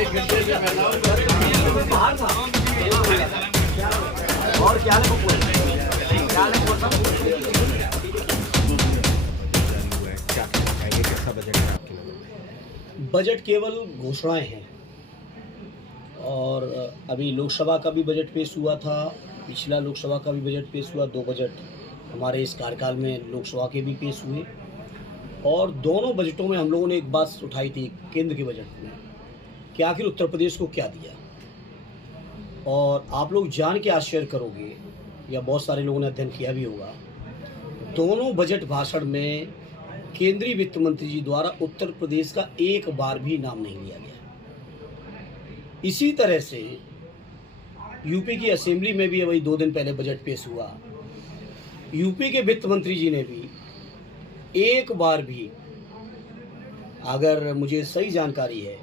और क्या बजट केवल घोषणाएं हैं। और अभी लोकसभा का भी बजट पेश हुआ था, पिछला लोकसभा का भी बजट पेश हुआ, 2 बजट हमारे इस कार्यकाल में लोकसभा के भी पेश हुए। और दोनों बजटों में हम लोगों ने एक बात उठाई थी केंद्र के बजट में कि आखिर उत्तर प्रदेश को क्या दिया। और आप लोग जान के आश्चर्य करोगे, या बहुत सारे लोगों ने अध्ययन किया भी होगा, दोनों बजट भाषण में केंद्रीय वित्त मंत्री जी द्वारा उत्तर प्रदेश का एक बार भी नाम नहीं लिया गया। इसी तरह से यूपी की असेंबली में भी अभी 2 दिन पहले बजट पेश हुआ, यूपी के वित्त मंत्री जी ने भी एक बार भी, अगर मुझे सही जानकारी है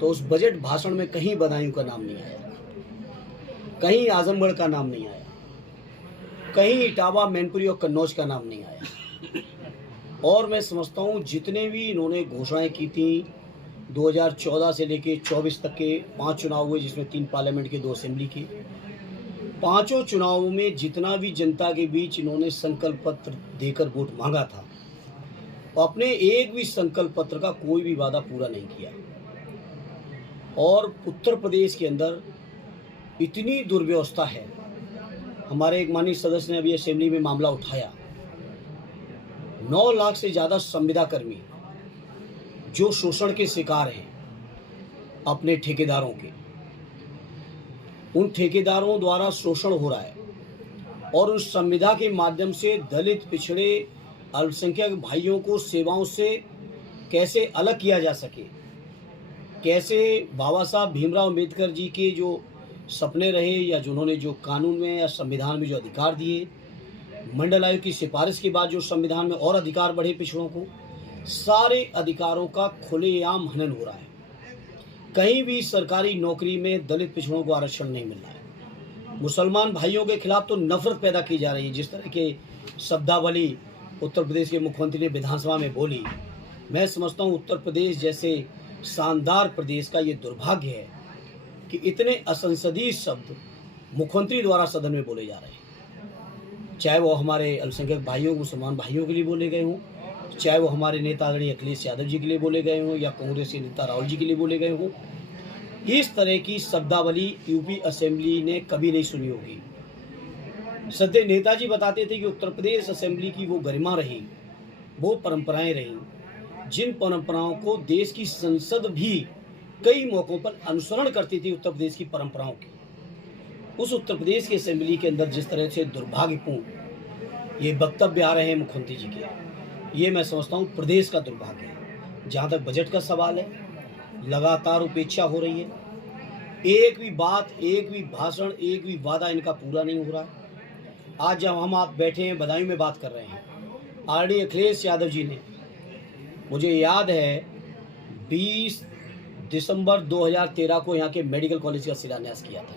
तो उस बजट भाषण में कहीं बदायूं का नाम नहीं आया, कहीं आजमगढ़ का नाम नहीं आया, कहीं इटावा, मैनपुरी और कन्नौज का नाम नहीं आया। और मैं समझता हूँ जितने भी इन्होंने घोषणाएं की थी 2014 से लेके 24 तक के 5 चुनाव हुए, जिसमें 3 पार्लियामेंट के 2 असेंबली के, 5 चुनावों में जितना भी जनता के बीच इन्होंने संकल्प पत्र देकर वोट मांगा था, अपने एक भी संकल्प पत्र का कोई भी वादा पूरा नहीं किया। और उत्तर प्रदेश के अंदर इतनी दुर्व्यवस्था है। हमारे एक माननीय सदस्य ने अभी असेंबली में मामला उठाया, 9 लाख से ज़्यादा संविदा कर्मी जो शोषण के शिकार हैं अपने ठेकेदारों के, उन ठेकेदारों द्वारा शोषण हो रहा है। और उस संविदा के माध्यम से दलित, पिछड़े, अल्पसंख्यक भाइयों को सेवाओं से कैसे अलग किया जा सके, कैसे बाबा साहब भीमराव अम्बेडकर जी के जो सपने रहे, या जिन्होंने जो कानून में या संविधान में जो अधिकार दिए, मंडल आयोग की सिफारिश के बाद जो संविधान में और अधिकार बढ़े पिछड़ों को, सारे अधिकारों का खुलेआम हनन हो रहा है। कहीं भी सरकारी नौकरी में दलित पिछड़ों को आरक्षण नहीं मिल रहा है। मुसलमान भाइयों के खिलाफ तो नफरत पैदा की जा रही है। जिस तरह के शब्दावली उत्तर प्रदेश के मुख्यमंत्री ने विधानसभा में बोली, मैं समझता हूँ उत्तर प्रदेश जैसे शानदार प्रदेश का ये दुर्भाग्य है कि इतने असंसदीय शब्द मुख्यमंत्री द्वारा सदन में बोले जा रहे हैं। चाहे वो हमारे अल्पसंख्यक भाइयों, मुसलमान भाइयों के लिए बोले गए हों, चाहे वो हमारे नेता आदरणीय अखिलेश यादव जी के लिए बोले गए हों, या कांग्रेस के नेता राहुल जी के लिए बोले गए हों। इस तरह की शब्दावली यूपी असेंबली ने कभी नहीं सुनी होगी। सदैव नेताजी बताते थे कि उत्तर प्रदेश असेंबली की वो गरिमा रही, वो परंपराएं रहीं, जिन परंपराओं को देश की संसद भी कई मौकों पर अनुसरण करती थी उत्तर प्रदेश की परंपराओं की। उस उत्तर प्रदेश की असेंबली के अंदर जिस तरह से दुर्भाग्यपूर्ण ये वक्तव्य आ रहे हैं मुख्यमंत्री जी के, ये मैं समझता हूँ प्रदेश का दुर्भाग्य है। जहाँ तक बजट का सवाल है, लगातार उपेक्षा हो रही है। एक भी बात, एक भी भाषण, एक भी वादा इनका पूरा नहीं हो रहा है। आज जब हम आप बैठे हैं बदायूं में बात कर रहे हैं, आदरणीय अखिलेश यादव जी ने, मुझे याद है 20 दिसंबर 2013 को यहाँ के मेडिकल कॉलेज का शिलान्यास किया था।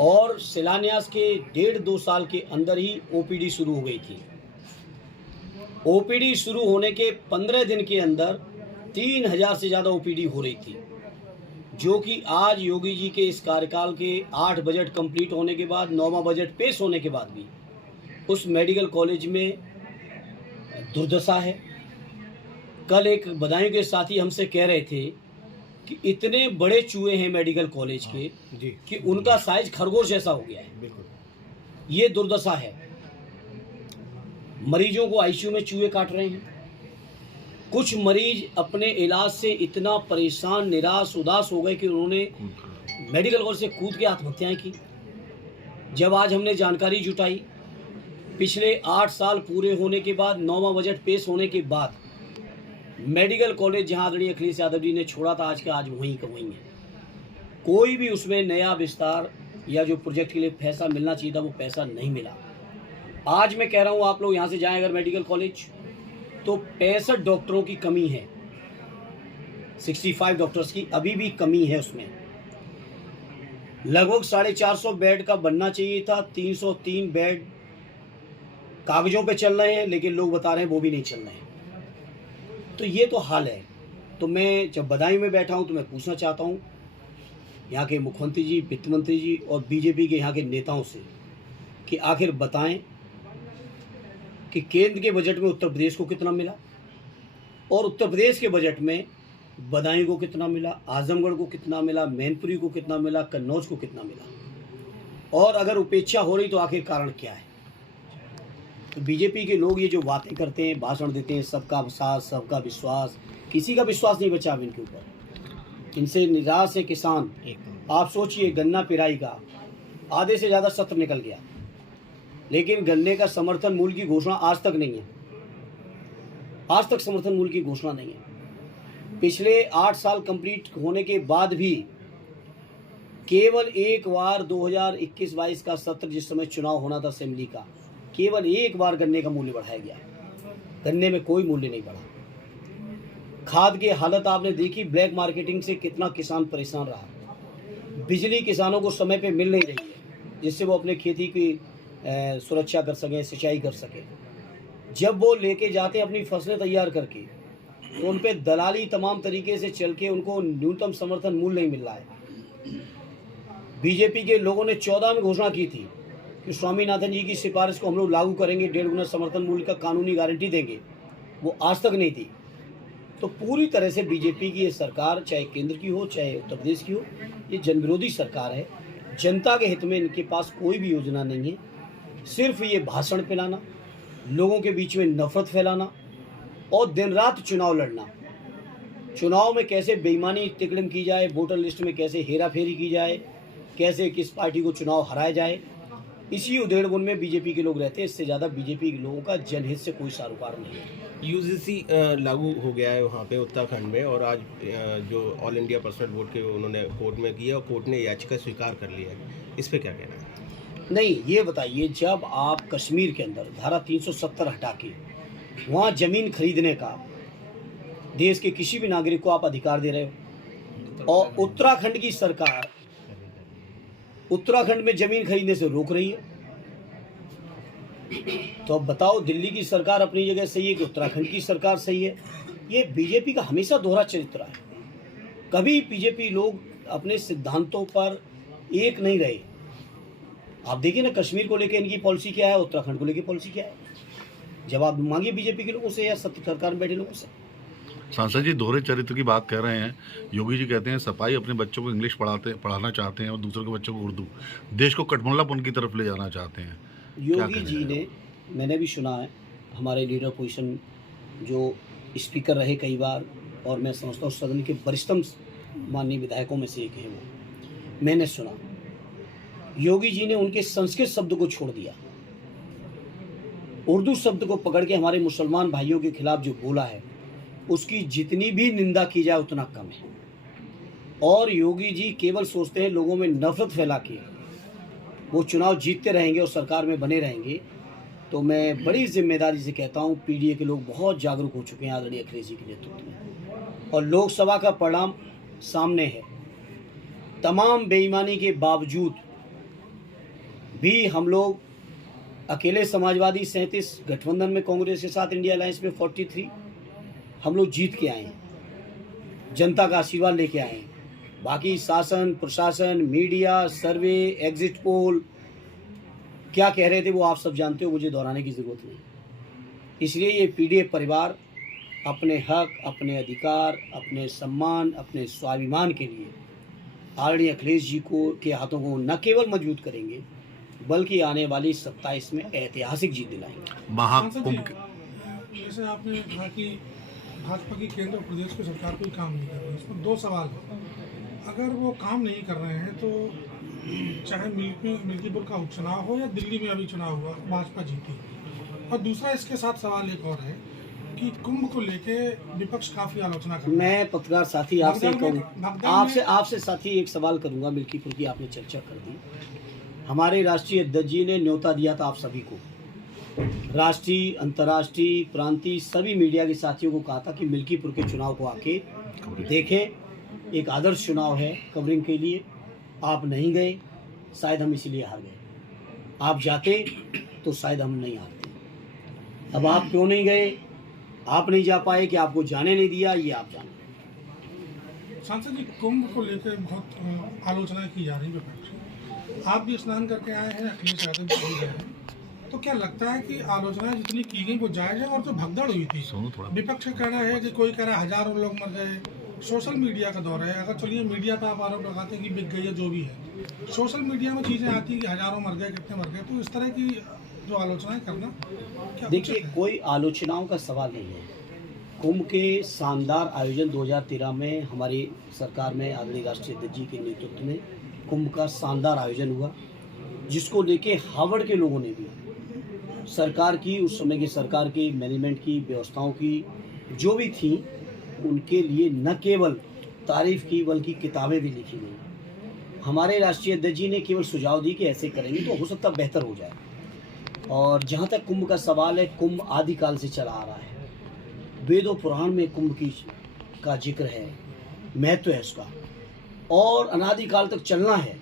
और शिलान्यास के 1.5-2 साल के अंदर ही ओपीडी शुरू हो गई थी। ओपीडी शुरू होने के 15 दिन के अंदर 3000 से ज़्यादा ओपीडी हो रही थी, जो कि आज योगी जी के इस कार्यकाल के 8 बजट कंप्लीट होने के बाद, 9वां बजट पेश होने के बाद भी उस मेडिकल कॉलेज में दुर्दशा है। कल एक बदायूं के साथी हमसे कह रहे थे कि इतने बड़े चूहे हैं मेडिकल कॉलेज के कि उनका साइज खरगोश जैसा हो गया है। बिल्कुल, ये दुर्दशा है। मरीजों को आईसीयू में चूहे काट रहे हैं। कुछ मरीज अपने इलाज से इतना परेशान, निराश, उदास हो गए कि उन्होंने मेडिकल कॉलेज से कूद के आत्महत्याएं की। जब आज हमने जानकारी जुटाई, पिछले 8 साल पूरे होने के बाद, 9वां बजट पेश होने के बाद, मेडिकल कॉलेज जहां आदरणीय अखिलेश यादव जी ने छोड़ा था, आज का आज वहीं का वहीं है। कोई भी उसमें नया विस्तार या जो प्रोजेक्ट के लिए पैसा मिलना चाहिए था, वो पैसा नहीं मिला। आज मैं कह रहा हूँ, आप लोग यहाँ से जाएं अगर मेडिकल कॉलेज, तो 65 डॉक्टरों की कमी है। 65 डॉक्टर्स की अभी भी कमी है। उसमें लगभग 450 बेड का बनना चाहिए था। 303 बेड कागजों पे चल रहे हैं, लेकिन लोग बता रहे हैं वो भी नहीं चल रहे हैं। तो ये तो हाल है। तो मैं जब बदायूं में बैठा हूं तो मैं पूछना चाहता हूं यहाँ के मुख्यमंत्री जी, वित्त मंत्री जी और बीजेपी के यहाँ के नेताओं से कि आखिर बताएं कि केंद्र के बजट में उत्तर प्रदेश को कितना मिला और उत्तर प्रदेश के बजट में बदायूं को कितना मिला, आजमगढ़ को कितना मिला, मैनपुरी को कितना मिला, कन्नौज को कितना मिला, और अगर उपेक्षा हो रही तो आखिर कारण क्या है। तो बीजेपी के लोग ये जो बातें करते हैं, भाषण देते हैं, सबका साथ सबका विश्वास, किसी का विश्वास नहीं बचा अब इनके ऊपर। इनसे निराश है किसान। आप सोचिए, गन्ना पिराई का आधे से ज़्यादा सत्र निकल गया, लेकिन गन्ने का समर्थन मूल्य की घोषणा आज तक नहीं है। आज तक समर्थन मूल्य की घोषणा नहीं है। पिछले 8 साल कंप्लीट होने के बाद भी केवल एक बार 2021-22 का सत्र, जिस समय चुनाव होना था असेंबली का, केवल एक बार गन्ने का मूल्य बढ़ाया गया। गन्ने में कोई मूल्य नहीं बढ़ा। खाद की हालत आपने देखी, ब्लैक मार्केटिंग से कितना किसान परेशान रहा। बिजली किसानों को समय पे मिल नहीं रही है जिससे वो अपने खेती की सुरक्षा कर सकें, सिंचाई कर सकें। जब वो लेके जाते हैं अपनी फसलें तैयार करके, तो उन पे दलाली तमाम तरीके से चल के उनको न्यूनतम समर्थन मूल्य नहीं मिल रहा है। बीजेपी के लोगों ने 14 में घोषणा की थी कि स्वामीनाथन जी की सिफारिश को हम लोग लागू करेंगे, 1.5 गुना समर्थन मूल्य का कानूनी गारंटी देंगे। वो आज तक नहीं थी। तो पूरी तरह से बीजेपी की ये सरकार, चाहे केंद्र की हो चाहे उत्तर प्रदेश की हो, ये जनविरोधी सरकार है। जनता के हित में इनके पास कोई भी योजना नहीं है। सिर्फ ये भाषण फैलाना, लोगों के बीच में नफरत फैलाना और दिन रात चुनाव लड़ना। चुनाव में कैसे बेईमानी टिकड़म की जाए, वोटर लिस्ट में कैसे हेरा फेरी की जाए, कैसे किस पार्टी को चुनाव हराया जाए, इसी उधेड़बुन में बीजेपी के लोग रहते हैं। इससे ज़्यादा बीजेपी के लोगों का जनहित से कोई सरोकार नहीं है। यूजीसी लागू हो गया है वहाँ पे उत्तराखंड में, और आज जो ऑल इंडिया पर्सनल वोट के उन्होंने कोर्ट में किया और कोर्ट ने याचिका स्वीकार कर ली है। इस पे क्या कहना है? नहीं, ये बताइए, जब आप कश्मीर के अंदर धारा 370 हटा के वहाँ ज़मीन खरीदने का देश के किसी भी नागरिक को आप अधिकार दे रहे हो, और उत्तराखंड की सरकार उत्तराखंड में ज़मीन खरीदने से रोक रही है, तो अब बताओ दिल्ली की सरकार अपनी जगह सही है कि उत्तराखंड की सरकार सही है? ये बीजेपी का हमेशा दोहरा चरित्र है। कभी बीजेपी लोग अपने सिद्धांतों पर एक नहीं रहे। आप देखिए ना, कश्मीर को लेकर इनकी पॉलिसी क्या है, उत्तराखंड को लेकर पॉलिसी क्या है। जवाब मांगिए बीजेपी के लोगों से या सरकार में बैठे लोगों से। सांसद जी दोहरे चरित्र की बात कर रहे हैं। योगी जी कहते हैं सपाई अपने बच्चों को इंग्लिश पढ़ाना चाहते हैं और दूसरों के बच्चों को उर्दू। देश को कटमल्लापन की तरफ ले जाना चाहते हैं। योगी जी ने, मैंने भी सुना है, हमारे लीडर पोजीशन जो स्पीकर रहे कई बार, और मैं समझता हूँ सदन के वरिष्ठतम माननीय विधायकों में से एक है वो, मैंने सुना योगी जी ने उनके संस्कृत शब्द को छोड़ दिया, उर्दू शब्द को पकड़ के हमारे मुसलमान भाइयों के खिलाफ जो बोला है उसकी जितनी भी निंदा की जाए उतना कम है। और योगी जी केवल सोचते हैं लोगों में नफरत फैला के वो चुनाव जीतते रहेंगे और सरकार में बने रहेंगे। तो मैं बड़ी जिम्मेदारी से कहता हूँ, पीडीए के लोग बहुत जागरूक हो चुके हैं आदरणीय अखिलेश जी के नेतृत्व में, और लोकसभा का परिणाम सामने है। तमाम बेईमानी के बावजूद भी हम लोग अकेले समाजवादी 37, गठबंधन में कांग्रेस के साथ इंडिया अलायंस में 43, हम लोग जीत के आए हैं, जनता का आशीर्वाद लेके आए हैं। बाकी शासन, प्रशासन, मीडिया, सर्वे, एग्जिट पोल क्या कह रहे थे वो आप सब जानते हो, मुझे दोहराने की ज़रूरत नहीं। इसलिए ये पीडीए परिवार अपने हक, अपने अधिकार, अपने सम्मान, अपने स्वाभिमान के लिए आदरणीय अखिलेश जी को के हाथों को न केवल मजबूत करेंगे बल्कि आने वाली 27 में ऐतिहासिक जीत दिलाएंगे। महाकुंभ जैसे आपने कहा कि भाजपा की केंद्र और प्रदेश की सरकार कोई काम नहीं कर रही है, इसमें 2 सवाल है। अगर वो काम नहीं कर रहे हैं तो चाहे मिल्कीपुर का उपचुनाव हो या दिल्ली में अभी चुनाव हुआ, भाजपा जीती। और दूसरा इसके साथ सवाल एक और है कि कुंभ को लेके विपक्ष काफी आलोचना कर रहा है। मैं पत्रकार साथी आपसे साथी एक सवाल करूंगा। मिल्कीपुर की आपने चर्चा कर दी। हमारे राष्ट्रीय अध्यक्ष जी ने न्योता दिया था आप सभी को, राष्ट्रीय, अंतर्राष्ट्रीय, प्रांतीय सभी मीडिया के साथियों को कहा था कि मिल्कीपुर के चुनाव को आके देखें। एक आदर्श चुनाव है कवरिंग के लिए। आप नहीं गए, शायद हम इसीलिए हार गए। आप जाते तो शायद हम नहीं हारते। अब आप क्यों नहीं गए, आप नहीं जा पाए कि आपको जाने नहीं दिया, ये आप जाने। सांसद जी, कुंभ को लेकर बहुत आलोचना की जा रही है विपक्ष की। आप भी स्नान करके आए हैं, अखिलेश यादव भी गए हैं, तो क्या लगता है कि आलोचना जितनी की गई वो जायज है? और जो भगदड़ हुई थी, विपक्ष का कहना है कि कोई कह रहा है हजारों लोग मर गए, सोशल मीडिया का दौर है। अगर चलिए मीडिया पर आप आरोप लगाते हैं कि बिक गई है, जो भी है, सोशल मीडिया में चीज़ें आती हैं कि हजारों मर गए, कितने मर गए, तो इस तरह की जो आलोचनाएं करना क्या देखिए, उचित है? कोई आलोचनाओं का सवाल नहीं है। कुंभ के शानदार आयोजन 2013 में हमारी सरकार में आदरणीय राष्ट्रीय अध्यक्ष जी के नेतृत्व में कुंभ का शानदार आयोजन हुआ, जिसको लेके हावड़ के लोगों ने भी सरकार की, उस समय की सरकार की मैनेजमेंट की व्यवस्थाओं की जो भी थी, उनके लिए न केवल तारीफ की बल्कि किताबें भी लिखी गई। हमारे राष्ट्रीय अध्यक्ष जी ने केवल सुझाव दी कि ऐसे करेंगे तो हो सकता बेहतर हो जाए। और जहाँ तक कुंभ का सवाल है, कुंभ आदिकाल से चला आ रहा है। वेदों पुराण में कुंभ का जिक्र है, महत्व है उसका, और अनादिकाल तक चलना है।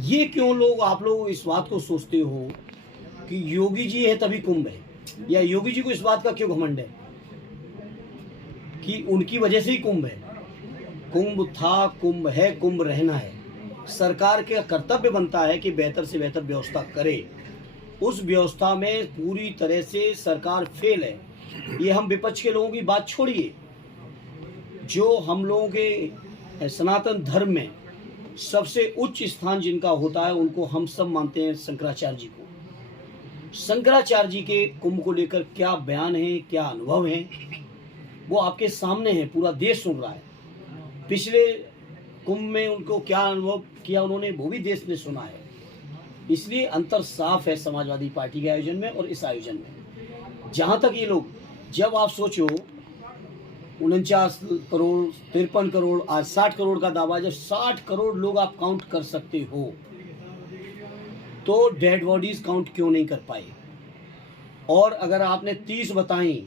ये क्यों आप लोग इस बात को सोचते हो कि योगी जी है तभी कुंभ है, या योगी जी को इस बात का क्यों घमंड है कि उनकी वजह से ही कुंभ है? कुंभ था, कुंभ है, कुंभ रहना है। सरकार का कर्तव्य बनता है कि बेहतर से बेहतर व्यवस्था करे। उस व्यवस्था में पूरी तरह से सरकार फेल है। ये हम विपक्ष के लोगों की बात छोड़िए, जो हम लोगों के सनातन धर्म में सबसे उच्च स्थान जिनका होता है, उनको हम सब मानते हैं शंकराचार्य जी को। शंकराचार्य जी के कुंभ को लेकर क्या बयान है, क्या अनुभव है, वो आपके सामने है, पूरा देश सुन रहा है। पिछले कुंभ में उनको क्या अनुभव किया उन्होंने, वो भी देश ने सुना है। इसलिए अंतर साफ है समाजवादी पार्टी के आयोजन में और इस आयोजन में। जहाँ तक ये लोग, जब आप सोचो 49 करोड़ 53 करोड़ आज 60 करोड़ का दावा, जब 60 करोड़ लोग आप काउंट कर सकते हो तो डेड बॉडीज काउंट क्यों नहीं कर पाए? और अगर आपने 30 बताई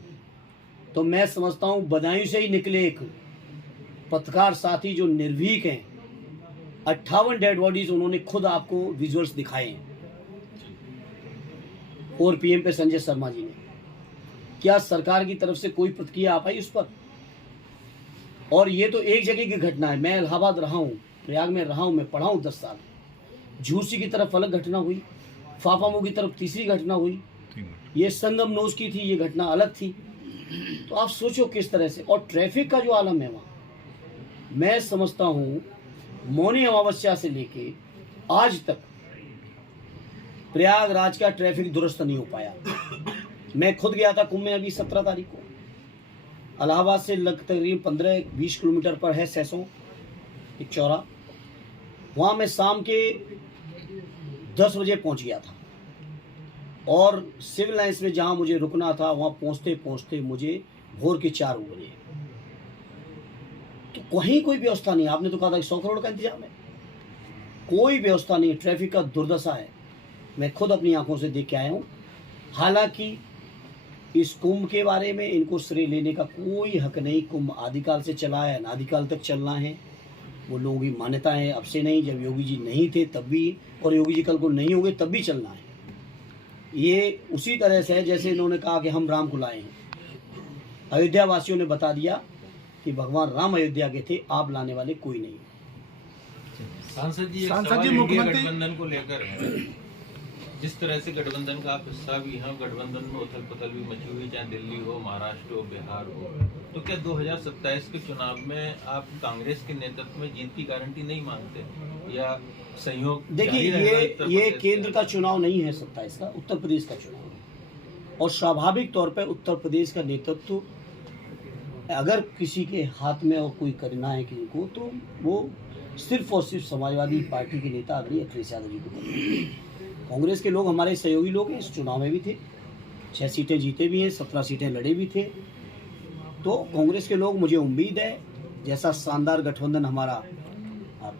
तो मैं समझता हूँ बदायूं से ही निकले एक पत्रकार साथी जो निर्भीक हैं, 58 डेड बॉडीज उन्होंने खुद आपको विजुअल्स दिखाए हैं 4 PM पे संजय शर्मा जी ने। क्या सरकार की तरफ से कोई प्रतिक्रिया आ पाई उस पर? और ये तो एक जगह की घटना है। मैं इलाहाबाद रहा हूँ, प्रयाग में रहा हूँ, मैं पढ़ा हूँ 10 साल। झूसी की तरफ अलग घटना हुई, फाफामू की तरफ तीसरी घटना हुई, ये संगम नोज की थी, ये घटना अलग थी। तो आप सोचो किस तरह से। और ट्रैफिक का जो आलम है वहाँ, मैं समझता हूँ मौनी अमावस्या से लेके आज तक प्रयागराज का ट्रैफिक दुरुस्त नहीं हो पाया। मैं खुद गया था कुंभ में अभी 17 तारीख को। इलाहाबाद से तकरीबन 15-20 किलोमीटर पर है सैसों एक चौरा, वहाँ मैं शाम के 10 बजे पहुँच गया था। और सिविल लाइन्स में जहाँ मुझे रुकना था, वहाँ पहुँचते पहुँचते मुझे भोर के 4 बजे। तो कहीं कोई व्यवस्था नहीं। आपने तो कहा था कि 100 करोड़ का इंतजाम है, कोई व्यवस्था नहीं। ट्रैफिक का दुर्दशा है, मैं खुद अपनी आंखों से देख के आया हूँ। हालांकि इस कुंभ के बारे में इनको श्रेय लेने का कोई हक नहीं। कुंभ आदिकाल से चला है, अनादिकाल तक चलना है, वो लोगों की मान्यता है। अब से नहीं, जब योगी जी नहीं थे तब भी, और योगी जी कल को नहीं होंगे तब भी चलना है। ये उसी तरह से है जैसे इन्होंने कहा कि हम राम को लाए हैं। अयोध्या वासियों ने बता दिया कि भगवान राम अयोध्या के थे, आप लाने वाले कोई नहीं। सांसद जी मुख्यमंत्री गठबंधन को लेकर है। जिस तरह से गठबंधन का आप हिस्सा भी हैं, गठबंधन में उथल पुथल भी मची हुई, चाहे दिल्ली हो, महाराष्ट्र हो, बिहार हो, तो क्या 2027 के चुनाव में आप कांग्रेस के नेतृत्व में जीत की गारंटी नहीं मांगते या सहयोग? देखिए, ये केंद्र का चुनाव नहीं है 27 का, उत्तर प्रदेश का चुनाव है। और स्वाभाविक तौर पर उत्तर प्रदेश का नेतृत्व अगर किसी के हाथ में और कोई करना है किसी को, तो वो सिर्फ और सिर्फ समाजवादी पार्टी के नेता आदरणीय अखिलेश यादव जी को करना। कांग्रेस के लोग हमारे सहयोगी लोग हैं, इस चुनाव में भी थे, 6 सीटें जीते भी हैं, 17 सीटें लड़े भी थे। तो कांग्रेस के लोग, मुझे उम्मीद है जैसा शानदार गठबंधन हमारा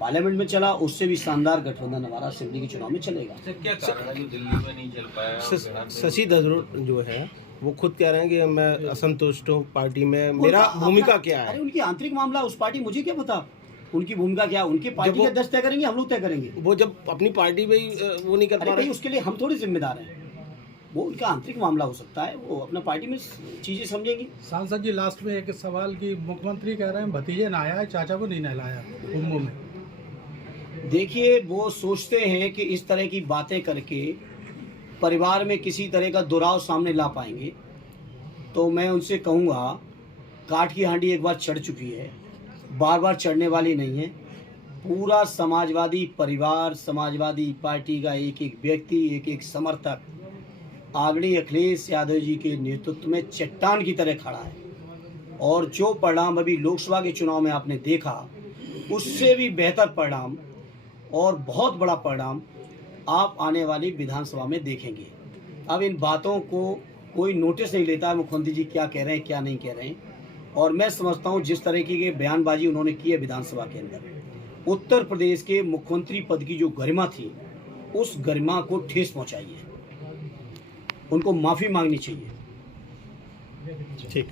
पार्लियामेंट में चला, उससे भी शानदार गठबंधन हमारा असेंबली के चुनाव में चलेगा। क्या कारण है जो दिल्ली में नहीं चल पाया? शशि थरूर जो है वो खुद कह रहे हैं कि मैं असंतुष्ट हूँ पार्टी में, मेरा भूमिका क्या है? अरे उनकी आंतरिक मामला, उस पार्टी, मुझे क्या पता उनकी भूमिका क्या। उनकी पार्टी का अध्यक्ष तय करेंगे, हम लोग तय करेंगे। वो जब अपनी पार्टी में वो नहीं कर पा रहे, उसके लिए हम थोड़ी जिम्मेदार हैं। वो उनका आंतरिक मामला हो सकता है, वो अपना पार्टी में चीज़ें समझेंगी। सांसद जी लास्ट में एक सवाल की मुख्यमंत्री कह रहे हैं भतीजे नहाया है, चाचा को नहीं नहलाया कुंभ में। देखिए, वो सोचते हैं कि इस तरह की बातें करके परिवार में किसी तरह का दुराव सामने ला पाएंगे, तो मैं उनसे कहूँगा काठ की हांडी एक बार चढ़ चुकी है, बार बार चढ़ने वाली नहीं है। पूरा समाजवादी परिवार, समाजवादी पार्टी का एक एक व्यक्ति, एक एक समर्थक आदरणीय अखिलेश यादव जी के नेतृत्व में चट्टान की तरह खड़ा है, और जो परिणाम अभी लोकसभा के चुनाव में आपने देखा, उससे भी बेहतर परिणाम और बहुत बड़ा परिणाम आप आने वाली विधानसभा में देखेंगे। अब इन बातों को कोई नोटिस नहीं लेता है मुख्यमंत्री जी क्या कह रहे हैं, क्या नहीं कह रहे हैं, और मैं समझता हूँ जिस तरीके की बयानबाजी उन्होंने की है विधानसभा के अंदर, उत्तर प्रदेश के मुख्यमंत्री पद की जो गरिमा थी, उस गरिमा को ठेस पहुँचाई है, उनको माफ़ी मांगनी चाहिए। ठीक।